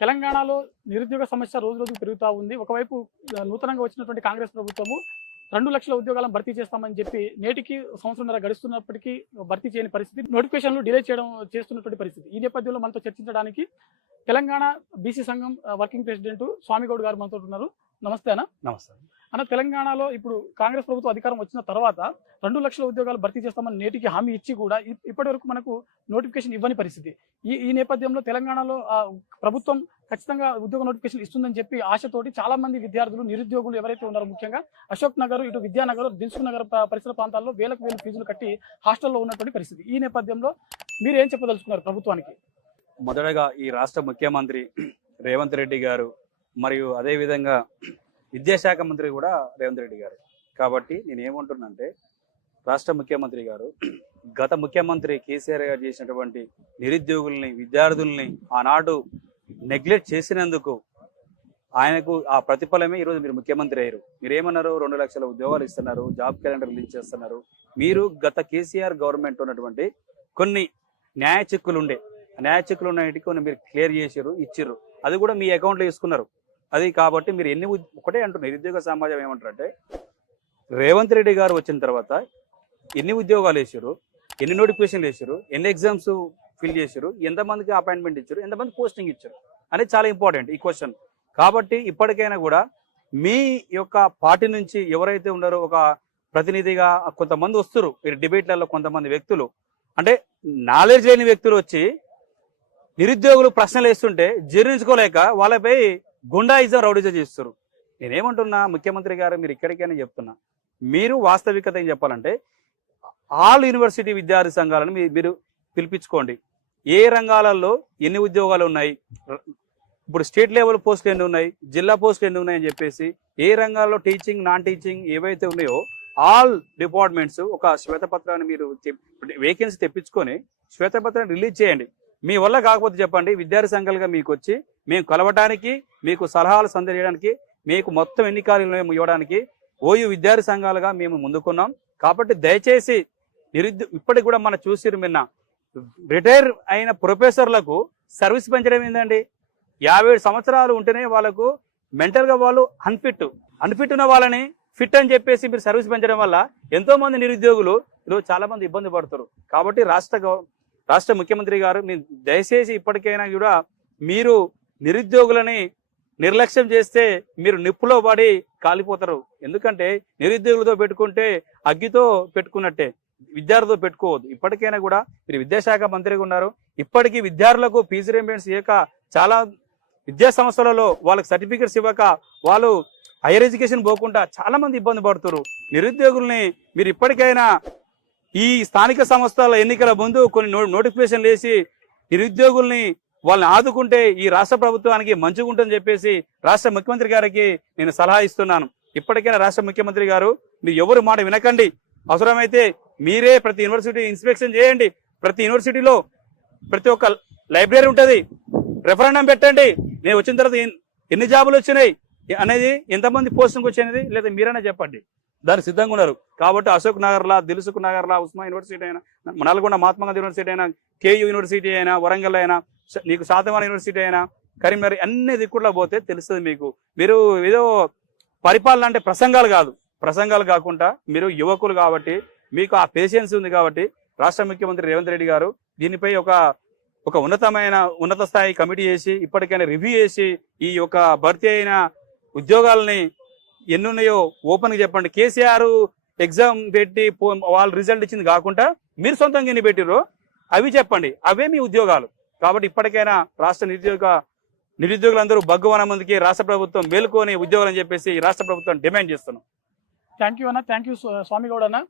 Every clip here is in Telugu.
తెలంగాణలో నిరుద్యోగ సమస్య రోజు రోజు పెరుగుతూ ఉంది. ఒకవైపు నూతనంగా వచ్చినటువంటి కాంగ్రెస్ ప్రభుత్వము రెండు లక్షల ఉద్యోగాలను భర్తీ చేస్తామని చెప్పి నేటికి సంవత్సరంన్నర గడుస్తున్నప్పటికీ భర్తీ చేయని పరిస్థితి నోటిఫికేషన్లు డిలే చేయడం చేస్తున్నటువంటి పరిస్థితి. ఈ నేపథ్యంలో మనతో చర్చించడానికి తెలంగాణ బీసీ సంఘం వర్కింగ్ ప్రెసిడెంట్ స్వామిగౌడ్ గారు మనతో ఉన్నారు. నమస్తే అన్న. నమస్తే. అన్న తెలంగాణలో ఇప్పుడు కాంగ్రెస్ ప్రభుత్వం అధికారం వచ్చిన తర్వాత రెండు లక్షల ఉద్యోగాలు భర్తీ చేస్తామని నేటికి హామీ ఇచ్చి కూడా ఇప్పటి వరకు మనకు నోటిఫికేషన్ ఇవ్వని పరిస్థితి. ఈ ఈ నేపథ్యంలో తెలంగాణలో ప్రభుత్వం ఖచ్చితంగా ఉద్యోగ నోటిఫికేషన్ ఇస్తుందని చెప్పి ఆశతోటి చాలా మంది విద్యార్థులు నిరుద్యోగులు ఎవరైతే ఉన్నారో ముఖ్యంగా అశోక్ నగర్ ఇటు విద్యానగర్ దిల్సుఖ్ నగర్ పరిసర ప్రాంతాల్లో వేలకు వేలు ఫీజులు కట్టి హాస్టల్లో ఉన్నటువంటి పరిస్థితి. ఈ నేపథ్యంలో మీరు ఏం చెప్పదలుచుకున్నారు ప్రభుత్వానికి? మొదటగా ఈ రాష్ట్ర ముఖ్యమంత్రి రేవంత్ రెడ్డి గారు మరియు అదే విధంగా విద్యాశాఖ మంత్రి కూడా రేవంత్ రెడ్డి గారు. కాబట్టి నేను ఏమంటున్నానంటే రాష్ట్ర ముఖ్యమంత్రి గారు గత ముఖ్యమంత్రి కేసీఆర్ గారు చేసినటువంటి నిరుద్యోగుల్ని విద్యార్థుల్ని ఆనాడు నెగ్లెక్ట్ చేసినందుకు ఆయనకు ఆ ప్రతిఫలమే ఈరోజు మీరు ముఖ్యమంత్రి అయ్యారు. మీరేమన్నారు? రెండు లక్షల ఉద్యోగాలు ఇస్తున్నారు జాబ్ క్యాలెండర్ రిలీజ్ చేస్తున్నారు మీరు గత కేసీఆర్ గవర్నమెంట్ ఉన్నటువంటి కొన్ని న్యాయ చిక్కులు ఉండే ఆ న్యాయ చిక్కులు ఉన్నాయి కొన్ని మీరు క్లియర్ చేసారు ఇచ్చిర్రు. అది కూడా మీ అకౌంట్లో తీసుకున్నారు అది కాబట్టి మీరు ఎన్ని ఒకటే అంటారు నిరుద్యోగ సమాజం ఏమంటారంటే రేవంత్ రెడ్డి గారు వచ్చిన తర్వాత ఎన్ని ఉద్యోగాలు వేసారు ఎన్ని నోటిఫికేషన్లు వేసారు ఎన్ని ఎగ్జామ్స్ ఫిల్ చేశారు ఎంతమందికి అపాయింట్మెంట్ ఇచ్చారు ఎంతమంది పోస్టింగ్ ఇచ్చారు అనేది చాలా ఇంపార్టెంట్ ఈ క్వశ్చన్. కాబట్టి ఇప్పటికైనా కూడా మీ యొక్క పార్టీ నుంచి ఎవరైతే ఉన్నారో ఒక ప్రతినిధిగా కొంతమంది వస్తారు మీరు డిబేట్లలో కొంతమంది వ్యక్తులు అంటే నాలెడ్జ్ లేని వ్యక్తులు వచ్చి నిరుద్యోగులు ప్రశ్నలు వేస్తుంటే జీర్ణించుకోలేక వాళ్ళపై గుండాయిజం రౌడిజం చేస్తారు నేనేమంటున్నా ముఖ్యమంత్రి గారు మీరు ఇక్కడికైనా చెప్తున్నా మీరు వాస్తవికత ఏం చెప్పాలంటే ఆల్ యూనివర్సిటీ విద్యార్థి సంఘాలను మీరు పిలిపించుకోండి. ఏ రంగాలలో ఎన్ని ఉద్యోగాలు ఉన్నాయి ఇప్పుడు స్టేట్ లెవెల్ పోస్టులు ఎన్ని ఉన్నాయి జిల్లా పోస్టులు ఎన్ని ఉన్నాయని చెప్పేసి ఏ రంగాల్లో టీచింగ్ నాన్ టీచింగ్ ఏవైతే ఉన్నాయో ఆల్ డిపార్ట్మెంట్స్ ఒక శ్వేతపత్రాన్ని మీరు వేకెన్సీ తెప్పించుకొని శ్వేతపత్రాన్ని రిలీజ్ చేయండి. మీ వల్ల కాకపోతే చెప్పండి. విద్యార్థి సంఘాలుగా మీకు వచ్చి మేము కలవటానికి మీకు సలహాలు సందేయడానికి మీకు మొత్తం ఎన్ని కార్యాలయం ఇవ్వడానికి ఓయూ విద్యార్థి సంఘాలుగా మేము ముందుకున్నాం. కాబట్టి దయచేసి నిరుద్యో ఇప్పటికి కూడా మనం చూసిరు మిన్న రిటైర్ అయిన ప్రొఫెసర్లకు సర్వీస్ పెంచడం ఏంటండి యాభై ఏడు సంవత్సరాలు ఉంటేనే వాళ్ళకు మెంటల్గా వాళ్ళు అన్ఫిట్. అన్ఫిట్ ఉన్న వాళ్ళని ఫిట్ అని చెప్పేసి మీరు సర్వీస్ పెంచడం వల్ల ఎంతోమంది నిరుద్యోగులు ఈరోజు చాలామంది ఇబ్బంది పడుతారు కాబట్టి రాష్ట్ర రాష్ట్ర ముఖ్యమంత్రి గారు మీరు దయచేసి ఇప్పటికైనా కూడా మీరు నిరుద్యోగులని నిర్లక్ష్యం చేస్తే మీరు నిప్పులో పడి కాలిపోతారు. ఎందుకంటే నిరుద్యోగులతో పెట్టుకుంటే అగ్గితో పెట్టుకున్నట్టే విద్యార్థులతో పెట్టుకోవద్దు. ఇప్పటికైనా కూడా మీరు విద్యాశాఖ మంత్రిగా ఉన్నారు. ఇప్పటికీ విద్యార్థులకు ఫీజు రియంబర్స్ ఇవ్వక చాలా విద్యా సంస్థలలో వాళ్ళకి సర్టిఫికెట్స్ ఇవ్వక వాళ్ళు హైయర్ ఎడ్యుకేషన్ పోకుండా చాలా మంది ఇబ్బంది పడుతున్నారు. నిరుద్యోగుల్ని మీరు ఇప్పటికైనా ఈ స్థానిక సంస్థల ఎన్నికల ముందు కొన్ని నో నోటిఫికేషన్లు వేసి నిరుద్యోగుల్ని వాళ్ళని ఆదుకుంటే ఈ రాష్ట్ర ప్రభుత్వానికి మంచిగా చెప్పేసి రాష్ట్ర ముఖ్యమంత్రి గారికి నేను సలహా ఇస్తున్నాను. ఇప్పటికైనా రాష్ట్ర ముఖ్యమంత్రి గారు మీరు ఎవరు మాట వినకండి. అవసరమైతే మీరే ప్రతి యూనివర్సిటీ ఇన్స్పెక్షన్ చేయండి. ప్రతి యూనివర్సిటీలో ప్రతి ఒక్క లైబ్రరీ ఉంటుంది. రెఫరెండం పెట్టండి. నేను వచ్చిన తర్వాత ఎన్ని జాబులు వచ్చినాయి? అనేది ఎంతమంది పోస్టింగ్ వచ్చినది? లేదా మీరైనా చెప్పండి. దానికి సిద్ధంగా ఉన్నారు. కాబట్టి అశోక్ నగర్లా దిల్సుఖ్ నగర్లా ఉస్మా యూనివర్సిటీ అయినా నల్గొండ మహాత్మా గాంధీ యూనివర్సిటీ అయినా కేయూ యూనివర్సిటీ అయినా వరంగల్ అయినా నీకు శాతవాన యూనివర్సిటీ అయినా కరీంనగర్ అన్ని దిక్కుల్లో పోతే తెలుస్తుంది మీకు. మీరు ఏదో పరిపాలన అంటే ప్రసంగాలు కాదు. ప్రసంగాలు కాకుండా మీరు యువకులు కాబట్టి మీకు ఆ పేషెన్స్ ఉంది కాబట్టి రాష్ట్ర ముఖ్యమంత్రి రేవంత్ రెడ్డి గారు దీనిపై ఒక ఒక ఉన్నతమైన ఉన్నత స్థాయి కమిటీ చేసి ఇప్పటికైనా రివ్యూ చేసి ఈ యొక్క భర్తీ అయిన ఉద్యోగాలని ఎన్ని ఉన్నాయో ఓపెన్గా చెప్పండి. కేసీఆర్ ఎగ్జామ్ పెట్టి పో- వాళ్ళు రిజల్ట్ ఇచ్చింది కాకుండా మీరు సొంతంగా ఎన్ని పెట్టిర్రో అవి చెప్పండి. అవే మీ ఉద్యోగాలు. కాబట్టి ఇప్పటికైనా రాష్ట్ర నిరుద్యోగ నిరుద్యోగులందరూ భగవన మందికి రాష్ట్ర ప్రభుత్వం మేలుకొని ఉద్యోగాలు అని చెప్పేసి ఈ రాష్ట్ర ప్రభుత్వం డిమాండ్ చేస్తున్నాం. థ్యాంక్ యూ అన్న. థ్యాంక్ యూ స్వామి గౌడ్ అన్న.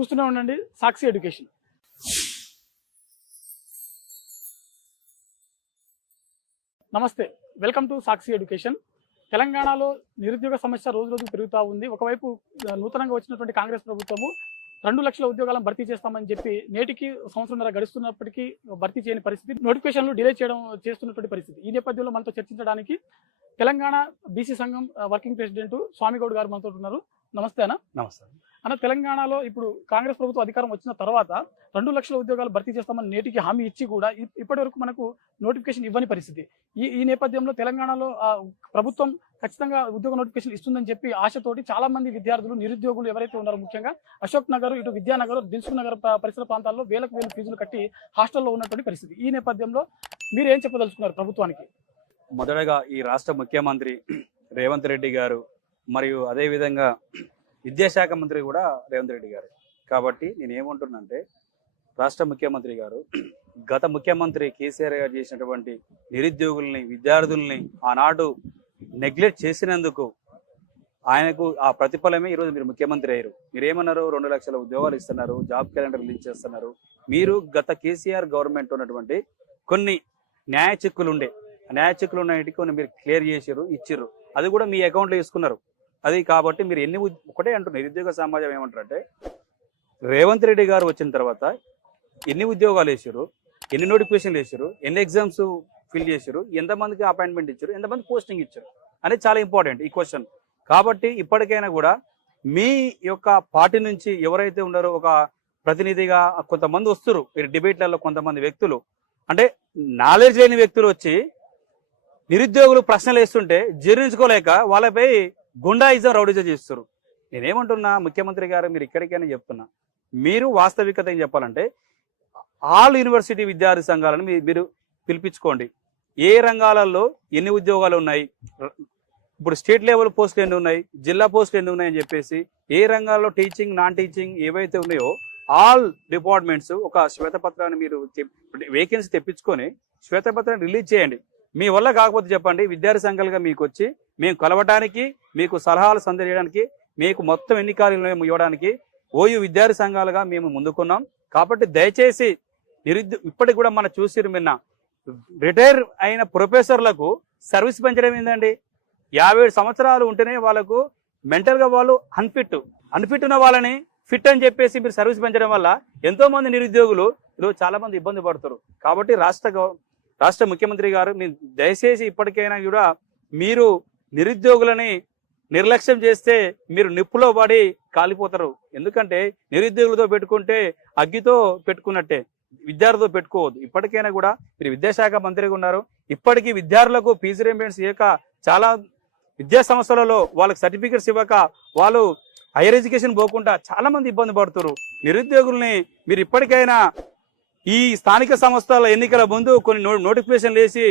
చూస్తూనే ఉండండి. సాక్షి ఎడ్యుకేషన్. నమస్తే. Welcome to Sakshi education. తెలంగాణలో నిరుద్యోగ సమస్య రోజు రోజు పెరుగుతూ ఉంది. ఒకవైపు నూతనంగా వచ్చినటువంటి కాంగ్రెస్ ప్రభుత్వము రెండు లక్షల ఉద్యోగాలను భర్తీ చేస్తామని చెప్పి నేటికి సంవత్సరంన్నర గడుస్తున్నప్పటికీ భర్తీ చేయని పరిస్థితి నోటిఫికేషన్లు డిలే చేయడం చేస్తున్నటువంటి పరిస్థితి. ఈ నేపథ్యంలో మనతో చర్చించడానికి తెలంగాణ బీసీ సంఘం వర్కింగ్ ప్రెసిడెంట్ స్వామిగౌడ్ గారు మనతో ఉన్నారు. నమస్తే అన్న. నమస్తే. అన్న తెలంగాణలో ఇప్పుడు కాంగ్రెస్ ప్రభుత్వం అధికారం వచ్చిన తర్వాత రెండు లక్షల ఉద్యోగాలు భర్తీ చేస్తామని నేటికి హామీ ఇచ్చి కూడా ఇప్పటి వరకు మనకు నోటిఫికేషన్ ఇవ్వని పరిస్థితి. ఈ ఈ నేపథ్యంలో తెలంగాణలో ప్రభుత్వం ఖచ్చితంగా ఉద్యోగ నోటిఫికేషన్ ఇస్తుందని చెప్పి ఆశతోటి చాలా మంది విద్యార్థులు నిరుద్యోగులు ఎవరైతే ఉన్నారో ముఖ్యంగా అశోక్ నగర్ ఇటు విద్యానగర్ దిల్సుఖ్ నగర్ పరిసర ప్రాంతాల్లో వేలకు వేలు ఫీజులు కట్టి హాస్టల్లో ఉన్నటువంటి పరిస్థితి. ఈ నేపథ్యంలో మీరు ఏం చెప్పదలుచుకున్నారు ప్రభుత్వానికి? మొదటగా ఈ రాష్ట్ర ముఖ్యమంత్రి రేవంత్ రెడ్డి గారు మరియు అదే విధంగా విద్యాశాఖ మంత్రి కూడా రేవంత్ రెడ్డి గారు. కాబట్టి నేను ఏమంటున్నానంటే రాష్ట్ర ముఖ్యమంత్రి గారు గత ముఖ్యమంత్రి కేసీఆర్ గారు చేసినటువంటి నిరుద్యోగుల్ని విద్యార్థుల్ని ఆనాడు నెగ్లెక్ట్ చేసినందుకు ఆయనకు ఆ ప్రతిఫలమే ఈరోజు మీరు ముఖ్యమంత్రి అయ్యారు. మీరేమన్నారు రెండు లక్షల ఉద్యోగాలు ఇస్తున్నారు జాబ్ క్యాలెండర్ రిలీజ్ చేస్తున్నారు. మీరు గత కేసీఆర్ గవర్నమెంట్ ఉన్నటువంటి కొన్ని న్యాయ చిక్కులు ఉండే న్యాయ చిక్కులు ఉన్నాయి కొన్ని మీరు క్లియర్ చేసారు ఇచ్చిర్రు. అది కూడా మీ అకౌంట్లో వేసుకున్నారు. అది కాబట్టి మీరు ఎన్ని ఒకటే అంటున్నారు నిరుద్యోగ సమాజం ఏమంటారంటే రేవంత్ రెడ్డి గారు వచ్చిన తర్వాత ఎన్ని ఉద్యోగాలు వేసారు ఎన్ని నోటిఫికేషన్లు వేసారు ఎన్ని ఎగ్జామ్స్ ఫిల్ చేశారు ఎంతమందికి అపాయింట్మెంట్ ఇచ్చారు ఎంతమంది పోస్టింగ్ ఇచ్చారు అనేది చాలా ఇంపార్టెంట్ ఈ క్వశ్చన్. కాబట్టి ఇప్పటికైనా కూడా మీ యొక్క పార్టీ నుంచి ఎవరైతే ఉన్నారో ఒక ప్రతినిధిగా కొంతమంది వస్తారు మీరు డిబేట్లలో కొంతమంది వ్యక్తులు అంటే నాలెడ్జ్ లేని వ్యక్తులు వచ్చి నిరుద్యోగులు ప్రశ్నలు వేస్తుంటే జీర్ణించుకోలేక వాళ్ళపై గుండాయిజం రౌడీజం చేస్తారు నేనేమంటున్నా ముఖ్యమంత్రి గారు మీరు ఇక్కడికైనా చెప్తున్నా. మీరు వాస్తవికత ఏం చెప్పాలంటే ఆల్ యూనివర్సిటీ విద్యార్థి సంఘాలను మీరు పిలిపించుకోండి. ఏ రంగాలలో ఎన్ని ఉద్యోగాలు ఉన్నాయి? ఇప్పుడు స్టేట్ లెవెల్ పోస్టులు ఎన్ని ఉన్నాయి? జిల్లా పోస్టులు ఎన్ని ఉన్నాయని చెప్పేసి ఏ రంగాల్లో టీచింగ్ నాన్ టీచింగ్ ఏవైతే ఉన్నాయో ఆల్ డిపార్ట్మెంట్స్ ఒక శ్వేతపత్రాన్ని మీరు వేకెన్సీ తెప్పించుకొని శ్వేతపత్రాన్ని రిలీజ్ చేయండి. మీ వల్ల కాకపోతే చెప్పండి విద్యార్థి సంఘాలుగా మీకు వచ్చి మేము కలవటానికి మీకు సలహాలు సందేయడానికి మీకు మొత్తం ఎన్ని కార్యాలయం ఇవ్వడానికి ఓయూ విద్యార్థి సంఘాలుగా మేము ముందుకున్నాం. కాబట్టి దయచేసి నిరుద్యో ఇప్పటికి కూడా మనం చూసిరు మిన్న రిటైర్ అయిన ప్రొఫెసర్లకు సర్వీస్ పెంచడం ఏంటండి యాభై ఏడు సంవత్సరాలు ఉంటేనే వాళ్ళకు మెంటల్గా వాళ్ళు అన్ఫిట్ అన్ఫిట్ ఉన్న వాళ్ళని ఫిట్ అని చెప్పేసి మీరు సర్వీస్ పెంచడం వల్ల ఎంతో మంది నిరుద్యోగులు ఈరోజు చాలా మంది ఇబ్బంది పడుతారు. కాబట్టి రాష్ట్ర రాష్ట్ర ముఖ్యమంత్రి గారు మీరు దయచేసి ఇప్పటికైనా కూడా మీరు నిరుద్యోగులని నిర్లక్ష్యం చేస్తే మీరు నిప్పులో పడి కాలిపోతారు. ఎందుకంటే నిరుద్యోగులతో పెట్టుకుంటే అగ్గితో పెట్టుకున్నట్టే విద్యార్థులతో పెట్టుకోవద్దు. ఇప్పటికైనా కూడా మీరు విద్యాశాఖ మంత్రిగా ఉన్నారు. ఇప్పటికీ విద్యార్థులకు ఫీజు రీంబర్స్ ఇవ్వక చాలా విద్యా సంస్థలలో వాళ్ళకి సర్టిఫికెట్స్ ఇవ్వక వాళ్ళు హైయర్ ఎడ్యుకేషన్ పోకుండా చాలా మంది ఇబ్బంది పడుతున్నారు. నిరుద్యోగుల్ని మీరు ఇప్పటికైనా ఈ స్థానిక సంస్థల ఎన్నికల ముందు కొన్ని నో నోటిఫికేషన్లు వేసి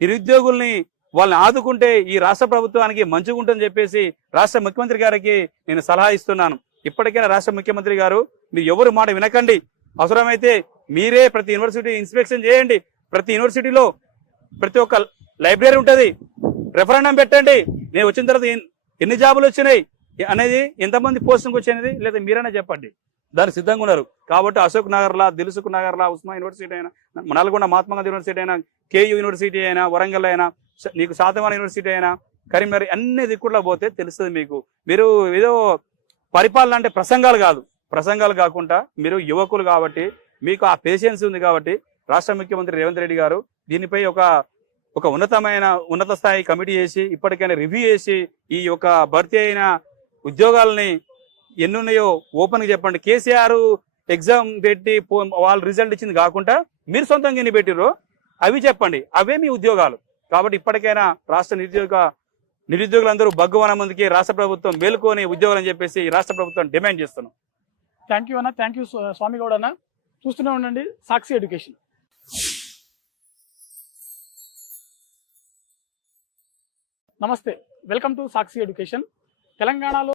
నిరుద్యోగుల్ని వాళ్ళని ఆదుకుంటే ఈ రాష్ట్ర ప్రభుత్వానికి మంచిగుంటుందని చెప్పేసి రాష్ట్ర ముఖ్యమంత్రి గారికి నేను సలహా ఇస్తున్నాను. ఇప్పటికైనా రాష్ట్ర ముఖ్యమంత్రి గారు మీరు ఎవరు మాట వినకండి. అవసరమైతే మీరే ప్రతి యూనివర్సిటీ ఇన్స్పెక్షన్ చేయండి. ప్రతి యూనివర్సిటీలో ప్రతి ఒక్క లైబ్రరీ ఉంటది. రెఫరెండం పెట్టండి. నేను వచ్చిన తర్వాత ఎన్ని జాబులు వచ్చినాయి? అనేది ఎంతమంది పోస్టింగ్ వచ్చినది లేదా మీరైనా చెప్పండి. దానికి సిద్ధంగా ఉన్నారు. కాబట్టి అశోక్ నగర్లా దిల్సుఖ్ ఉస్మా యూనివర్సిటీ అయినా నల్గొండ మహాత్మా గాంధీ యూనివర్సిటీ అయినా కేయూ యూనివర్సిటీ అయినా వరంగల్ అయినా నీకు శాతవాన యూనివర్సిటీ అయినా కరీంనగర్ అన్ని దిక్కుల్లో పోతే తెలుస్తుంది మీకు. మీరు ఏదో పరిపాలన అంటే ప్రసంగాలు కాదు. ప్రసంగాలు కాకుండా మీరు యువకులు కాబట్టి మీకు ఆ పేషెన్స్ ఉంది కాబట్టి రాష్ట్ర ముఖ్యమంత్రి రేవంత్ రెడ్డి గారు దీనిపై ఒక ఒక ఉన్నతమైన ఉన్నత స్థాయి కమిటీ చేసి ఇప్పటికైనా రివ్యూ చేసి ఈ యొక్క భర్తీ అయిన ఉద్యోగాలని ఎన్ని ఉన్నాయో చెప్పండి. కేసీఆర్ ఎగ్జామ్ పెట్టి పో- వాళ్ళు రిజల్ట్ ఇచ్చింది కాకుండా మీరు సొంతంగా ఎన్ని పెట్టిర్రో అవి చెప్పండి. అవే మీ ఉద్యోగాలు. కాబట్టి ఇప్పటికైనా రాష్ట్ర నిరుద్యోగ నిరుద్యోగులందరూ భగవన ముందుకి రాష్ట్ర ప్రభుత్వం మేలుకొని ఉద్యోగాలని చెప్పేసి రాష్ట్ర ప్రభుత్వం డిమాండ్ చేస్తున్నాం. థ్యాంక్ యూ అన్న థ్యాంక్ యూ స్వామి గౌడ్ అన్న. చూస్తూనే ఉండండి సాక్షి ఎడ్యుకేషన్. నమస్తే వెల్కమ్ టు సాక్షి ఎడ్యుకేషన్. తెలంగాణలో